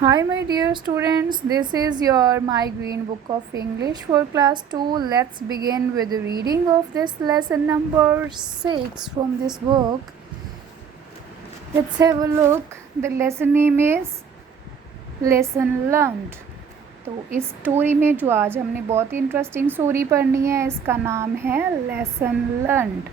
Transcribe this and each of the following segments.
Hi, my dear students. This is your My Green Book of English for Class 2. Let's begin with the reading of this lesson number 6 from this book. Let's have a look. The lesson name is Lesson Learned. तो इस story में जो आज हमने बहुत ही interesting story पढ़नी है, इसका नाम है लेसन लर्नड।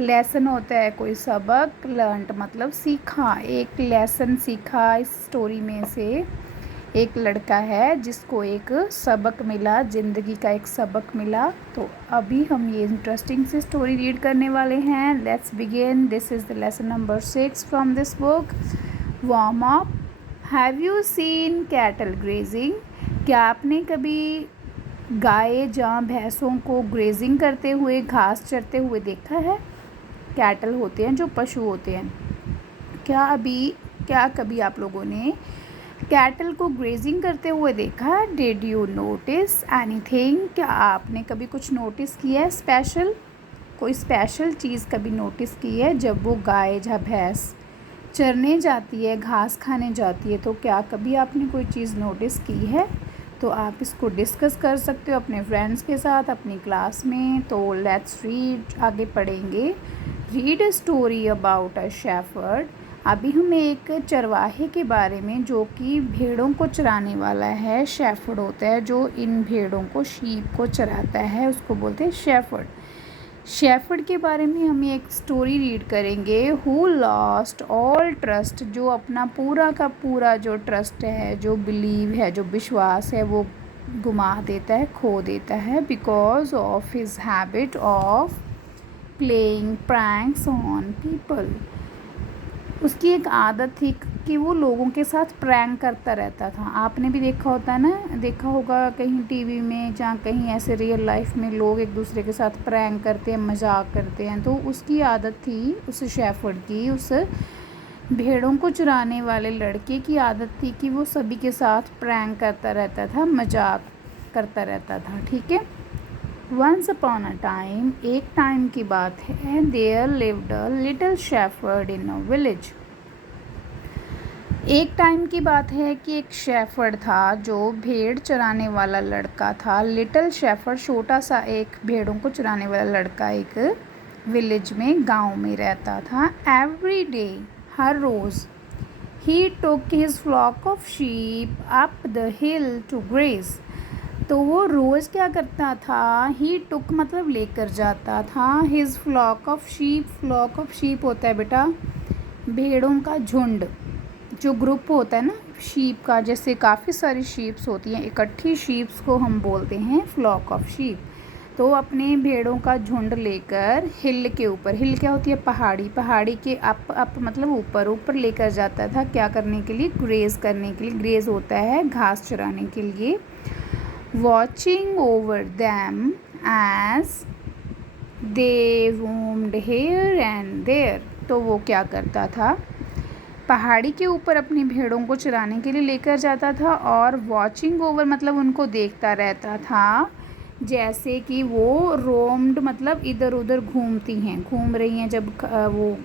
लेसन होता है कोई सबक, लर्नड मतलब सीखा। एक लेसन सीखा इस स्टोरी में से एक लड़का है जिसको एक सबक मिला, ज़िंदगी का एक सबक मिला। तो अभी हम ये इंटरेस्टिंग सी स्टोरी रीड करने वाले हैं। Let's begin. This is the lesson number 6 from this book. Warm up. Have you seen cattle grazing? क्या आपने कभी गाय या भैंसों को ग्रेजिंग करते हुए, घास चरते हुए देखा है? कैटल होते हैं जो पशु होते हैं। क्या कभी आप लोगों ने कैटल को ग्रेजिंग करते हुए देखा? Did you notice anything? क्या आपने कभी कुछ नोटिस किया है स्पेशल? कोई स्पेशल चीज़ कभी नोटिस की है? जब वो गाय या भैंस चरने जाती है, घास खाने जाती है, तो क्या कभी आपने कोई चीज़ नोटिस की है? तो आप इसको डिस्कस कर सकते हो अपने फ्रेंड्स के साथ अपनी क्लास में। तो लेट्स रीड, आगे पढ़ेंगे। Read a story about a shepherd. अभी हम एक चरवाहे के बारे में, जो कि भेड़ों को चराने वाला है। शेफर्ड होता है जो इन भेड़ों को, शीप को चराता है, उसको बोलते हैं शेफर्ड। शेफर्ड के बारे में हम एक स्टोरी रीड करेंगे। हु लॉस्ट ऑल ट्रस्ट, जो अपना पूरा का पूरा जो ट्रस्ट है, जो बिलीव है, जो विश्वास है, वो गुमा देता है, खो देता है। Because of his habit of playing pranks on people. उसकी एक आदत थी कि वो लोगों के साथ प्रैंक करता रहता था। आपने भी देखा होता है ना, देखा होगा कहीं टीवी में, जहाँ कहीं ऐसे रियल लाइफ में लोग एक दूसरे के साथ प्रैंक करते हैं, मजाक करते हैं। तो उसकी आदत थी, उस शेफर्ड की, उस भेड़ों को चुराने वाले लड़के की आदत थी कि वो सभी के साथ प्रैंक करता रहता था, मजाक करता रहता था। ठीक है। वंस अपॉन अ टाइम, एक टाइम की बात है, there lived a little shepherd in a village. एक टाइम की बात है कि एक शेफर्ड था जो भेड़ चराने वाला लड़का था। लिटिल शेफर्ड, छोटा सा एक भेड़ों को चराने वाला लड़का एक विलेज में, गांव में रहता था। एवरी डे, हर रोज़, he took his flock of sheep up the hill to graze. तो वो रोज़ क्या करता था? ही टुक मतलब लेकर जाता था। His flock of sheep, flock of sheep होता है बेटा भेड़ों का झुंड, जो ग्रुप होता है ना शीप का, जैसे काफ़ी सारी शीप्स होती हैं, इकट्ठी शीप्स को हम बोलते हैं फ्लॉक ऑफ शीप। तो अपने भेड़ों का झुंड लेकर हिल के ऊपर, हिल क्या होती है? पहाड़ी, पहाड़ी के अप मतलब ऊपर ऊपर लेकर जाता था। क्या करने के लिए? ग्रेज करने के लिए। ग्रेज होता है घास चराने के लिए। Watching over them as they roamed here and there। तो वो क्या करता था? पहाड़ी के ऊपर अपनी भेड़ों को चराने के लिए लेकर जाता था, और वॉचिंग ओवर मतलब उनको देखता रहता था। जैसे कि वो रोम्ड मतलब इधर उधर घूमती हैं, घूम रही हैं, जब वो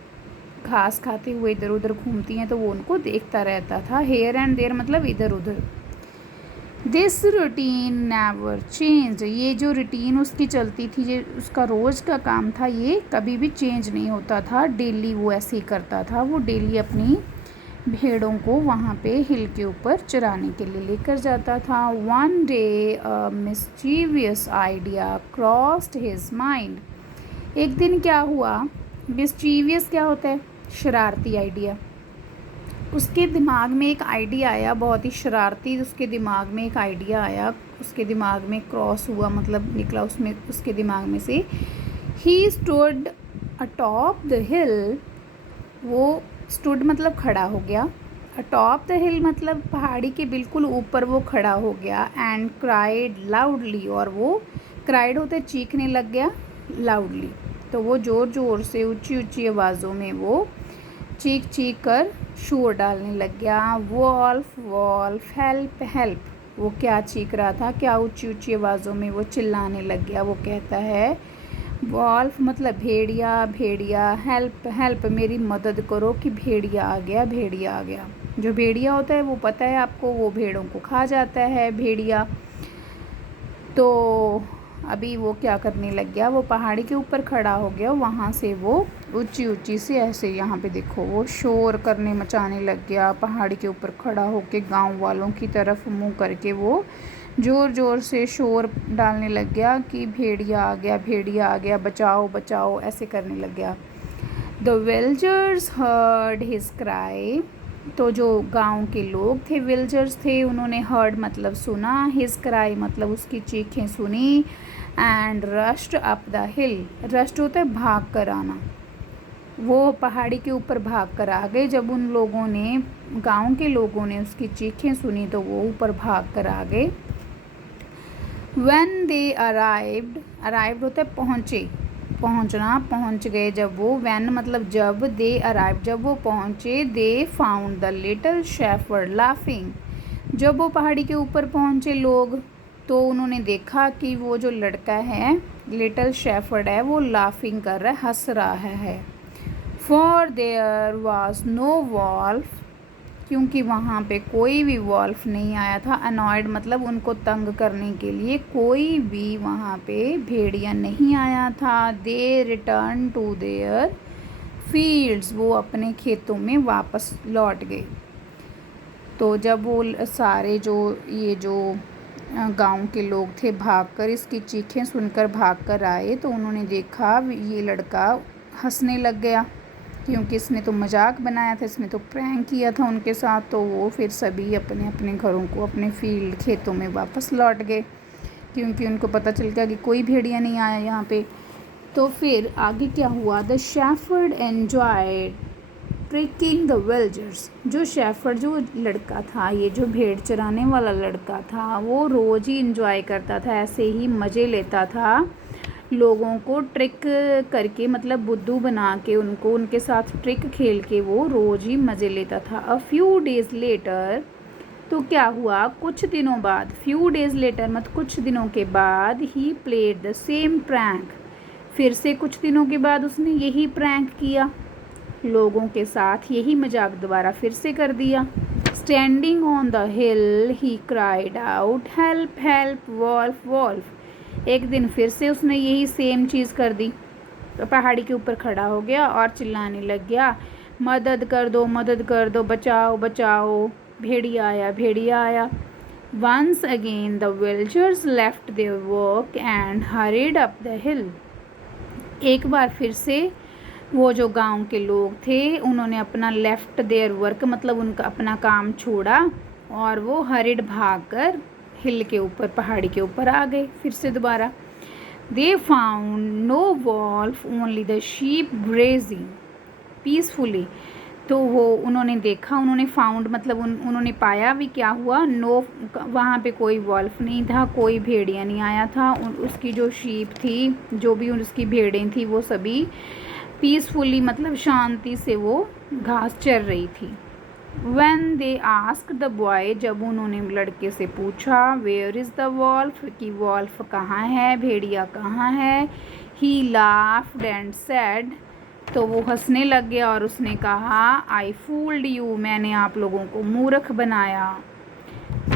घास खाते हुए इधर उधर घूमती हैं तो वो उनको देखता रहता था। हेयर एंड देयर मतलब इधर उधर। This routine never change. ये जो रूटीन उसकी चलती थी, ये उसका रोज़ का काम था, ये कभी भी चेंज नहीं होता था। डेली वो ऐसे ही करता था। वो डेली अपनी भेड़ों को वहाँ पे हिल के ऊपर चराने के लिए लेकर जाता था। One day a mischievous idea crossed his mind. एक दिन क्या हुआ? मिस्चीवियस क्या होता है? शरारती आइडिया। उसके दिमाग में एक आइडिया आया, बहुत ही शरारती। उसके दिमाग में एक आइडिया आया, उसके दिमाग में क्रॉस हुआ मतलब निकला उसमें, उसके दिमाग में से। ही स्टूड अटॉप द हिल। वो स्टूड मतलब खड़ा हो गया, अटॉप द हिल मतलब पहाड़ी के बिल्कुल ऊपर वो खड़ा हो गया। एंड क्राइड लाउडली, और वो क्राइड होते चीखने लग गया, लाउडली। तो वो ज़ोर ज़ोर से ऊंची ऊंची आवाज़ों में वो चीख चीख कर शोर डालने लग गया। Wolf wolf help help. वो क्या चीख रहा था? क्या ऊंची ऊंची आवाज़ों में वो चिल्लाने लग गया। वो कहता है वॉल्फ मतलब भेड़िया, भेड़िया, हेल्प हेल्प मेरी मदद करो, कि भेड़िया आ गया, भेड़िया आ गया। जो भेड़िया होता है वो पता है आपको, वो भेड़ों को खा जाता है भेड़िया। तो अभी वो क्या करने लग गया, वो पहाड़ी के ऊपर खड़ा हो गया, वहाँ से वो ऊंची ऊंची से ऐसे, यहाँ पे देखो, वो शोर करने मचाने लग गया। पहाड़ी के ऊपर खड़ा होके गांव वालों की तरफ मुंह करके वो ज़ोर ज़ोर से शोर डालने लग गया कि भेड़िया आ गया, भेड़िया आ गया, बचाओ बचाओ, ऐसे करने लग गया। The villagers heard his cry. तो जो गांव के लोग थे, विल्जर्स थे, उन्होंने हर्ड मतलब सुना, हिज क्राई मतलब उसकी चीखें सुनी, and rushed up the hill. Rushed होता है भाग कर आना, वो पहाड़ी के ऊपर भाग कर आ गए। जब उन लोगों ने, गांव के लोगों ने उसकी चीखें सुनी तो वो ऊपर भाग कर आ गए। When they arrived, arrived होता है पहुँचे, पहुँचना, पहुँच गए जब वो, when मतलब जब, they arrived जब वो पहुँचे, they found the little shepherd laughing। जब वो पहाड़ी के ऊपर पहुँचे लोग, तो उन्होंने देखा कि वो जो लड़का है, लिटिल शेफर्ड है, वो लाफिंग कर रहा है, हंस रहा है। For there was no wolf, क्योंकि वहाँ पे कोई भी वॉल्फ नहीं आया था। अनॉयड मतलब उनको तंग करने के लिए कोई भी वहाँ पे भेड़िया नहीं आया था। दे रिटर्न टू देयर फील्ड्स, वो अपने खेतों में वापस लौट गए। तो जब वो सारे जो ये जो गांव के लोग थे भागकर, इसकी चीखें सुनकर भागकर आए, तो उन्होंने देखा ये लड़का हंसने लग गया, क्योंकि इसने तो मजाक बनाया था, इसने तो प्रैंक किया था उनके साथ। तो वो फिर सभी अपने अपने घरों को, अपने फील्ड खेतों में वापस लौट गए, क्योंकि उनको पता चल गया कि कोई भेड़िया नहीं आया यहाँ पे। तो फिर आगे क्या हुआ, the shepherd enjoyed tricking the villagers. जो शेफर्ड, जो लड़का था, ये जो भेड़ चराने वाला लड़का था, वो रोज़ ही इंजॉय करता था, ऐसे ही मज़े लेता था, लोगों को ट्रिक करके, मतलब बुद्धू बना के, उनको, उनके साथ ट्रिक खेल के वो रोज़ ही मज़े लेता था। अ फ्यू डेज़ लेटर, तो क्या हुआ, कुछ दिनों बाद, फ्यू डेज़ लेटर मतलब कुछ दिनों के बाद, he played the same prank, फिर से कुछ दिनों के बाद उसने यही प्रैंक किया, लोगों के साथ यही मजाक दोबारा फिर से कर दिया। Standing on the hill he cried out, help help wolf wolf. एक दिन फिर से उसने यही सेम चीज़ कर दी, तो पहाड़ी के ऊपर खड़ा हो गया और चिल्लाने लग गया, मदद कर दो, बचाओ बचाओ, भेड़िया आया, भेड़िया आया। Once again the villagers left their work and hurried up the hill. एक बार फिर से वो जो गांव के लोग थे, उन्होंने अपना लेफ्ट देयर वर्क मतलब उनका अपना काम छोड़ा, और वो हरिड भाग कर हिल के ऊपर, पहाड़ी के ऊपर आ गए फिर से दोबारा। They found no wolf, only the sheep grazing peacefully. तो वो उन्होंने देखा, उन्होंने फाउंड मतलब उन्होंने पाया भी, क्या हुआ, नो, वहाँ पे कोई वॉल्फ नहीं था, कोई भेड़िया नहीं आया था। उसकी जो शीप थी, जो भी उसकी भेड़ें थी, वो सभी पीसफुली मतलब शांति से वो घास चर रही थी। When they asked the boy, जब उन्होंने लड़के से पूछा, where is the wolf, कि वॉल्फ कहाँ है, भेड़िया कहाँ है, he laughed and said, तो वो हंसने लग गया और उसने कहा, I fooled you, मैंने आप लोगों को मूर्ख बनाया।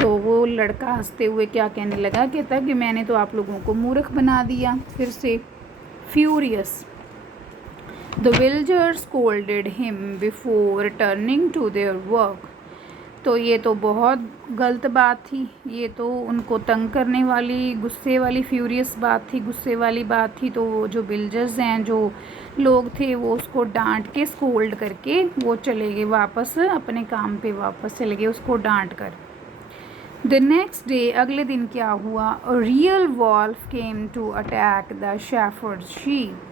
तो वो लड़का हंसते हुए क्या कहने लगा, कहता कि मैंने तो आप लोगों को मूर्ख बना दिया। फिर से furious, The villagers scolded him before returning to their work। तो ये तो बहुत गलत बात थी, ये तो उनको तंग करने वाली, गुस्से वाली, फ्यूरियस बात थी, गुस्से वाली बात थी। तो वो जो विलेजर्स हैं, जो लोग थे, वो उसको डांट के, स्कोल्ड करके वो चले गए वापस अपने काम पे, वापस चले गए उसको डांट कर। द नेक्स्ट डे, अगले दिन क्या हुआ, a real wolf came to attack the shepherd sheep.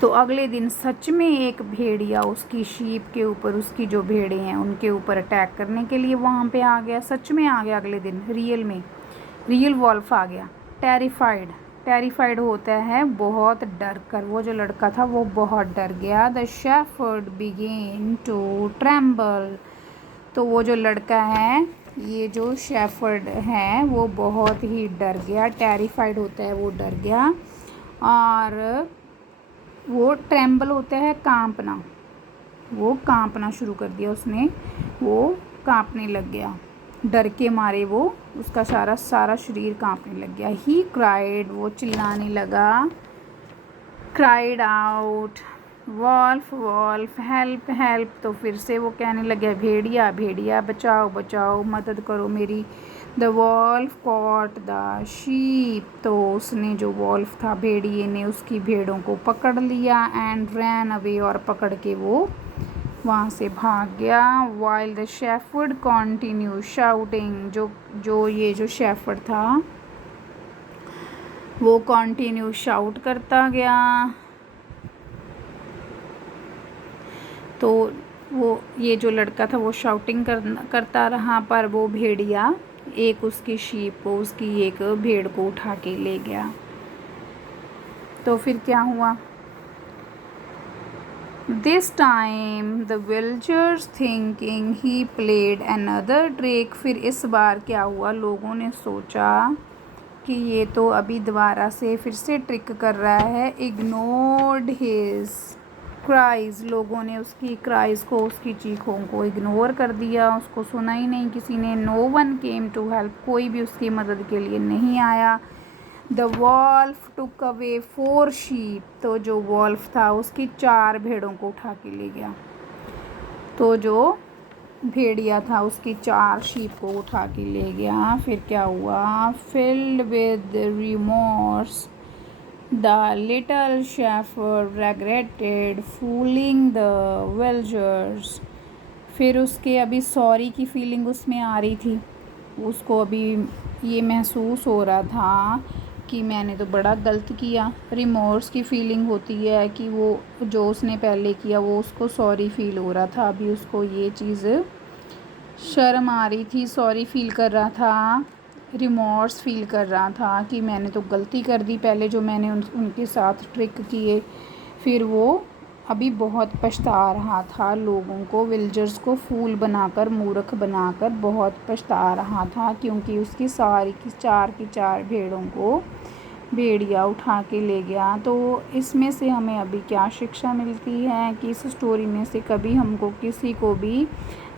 तो अगले दिन सच में एक भेड़िया उसकी शीप के ऊपर, उसकी जो भेड़ें हैं उनके ऊपर अटैक करने के लिए वहाँ पे आ गया, सच में आ गया अगले दिन, रियल में, रियल वॉल्फ आ गया। टेरिफाइड, टेरिफाइड होता है बहुत डर कर, वो जो लड़का था वो बहुत डर गया। The shepherd began to tremble. तो वो जो लड़का है, ये जो शेफर्ड है, वो बहुत ही डर गया, टेरिफाइड होता है, वो डर गया, और वो ट्रेम्बल होता है कांपना, वो कांपना शुरू कर दिया, उसने वो कांपने लग गया, डर के मारे वो उसका सारा शरीर कांपने लग गया। ही क्राइड, वो चिल्लाने लगा, cried out, wolf wolf help help. तो फिर से वो कहने लगे, भेड़िया भेड़िया बचाओ बचाओ, मदद करो मेरी। The wolf caught the sheep, तो उसने जो वॉल्फ था, भेड़िए ने उसकी भेड़ों को पकड़ लिया। एंड रैन अवे, और पकड़ के वो वहाँ से भाग गया। While the shepherd continue shouting, जो शेफर्ड था वो कॉन्टिन्यू शाउट करता गया। तो वो ये जो लड़का था वो शाउटिंग करता रहा, पर वो भेड़िया एक उसकी शीप को, उसकी एक भेड़ को उठा के ले गया। तो फिर क्या हुआ? This time the villagers thinking he played another trick, फिर इस बार क्या हुआ, लोगों ने सोचा कि ये तो अभी दोबारा से फिर से ट्रिक कर रहा है। इग्नोर्ड हिज क्राइज, लोगों ने उसकी क्राइज को, उसकी चीखों को इग्नोर कर दिया, उसको सुना ही नहीं किसी ने। No one came to help, कोई भी उसकी मदद के लिए नहीं आया। The wolf took away 4 sheep, तो जो वॉल्फ था उसकी 4 भेड़ों को उठा के ले गया। तो जो भेड़िया था उसकी 4 शीप को उठा के ले गया। फिर क्या हुआ? Filled with remorse the little shepherd regretted fooling the villagers, फिर उसके अभी सॉरी की फीलिंग उसमें आ रही थी, उसको अभी ये महसूस हो रहा था कि मैंने तो बड़ा गलत किया। रिमोर्स की फीलिंग होती है कि वो जो उसने पहले किया वो उसको सॉरी फील हो रहा था, अभी उसको ये चीज़ शर्म आ रही थी, सॉरी फील कर रहा था, रिमोर्स फील कर रहा था कि मैंने तो गलती कर दी पहले जो मैंने उनके साथ ट्रिक किए। फिर वो अभी बहुत पछता रहा था, लोगों को, विल्जर्स को फूल बनाकर, मूर्ख बनाकर बहुत पछता रहा था, क्योंकि उसकी सारी की 4 भेड़ों को भेड़िया उठा के ले गया। तो इसमें से हमें अभी क्या शिक्षा मिलती है कि इस स्टोरी में से कभी हमको किसी को भी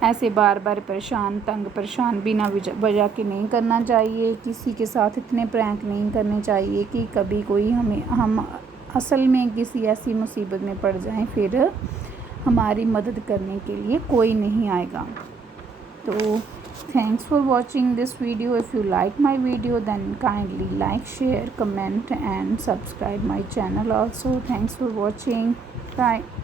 ऐसे बार बार तंग परेशान बिना वजह के नहीं करना चाहिए, किसी के साथ इतने प्रैंक नहीं करने चाहिए कि कभी कोई हम असल में किसी ऐसी मुसीबत में पड़ जाएं, फिर हमारी मदद करने के लिए कोई नहीं आएगा। तो thanks for watching this video. If you like my video, then kindly like, share, comment and subscribe my channel also. Thanks for watching. Bye.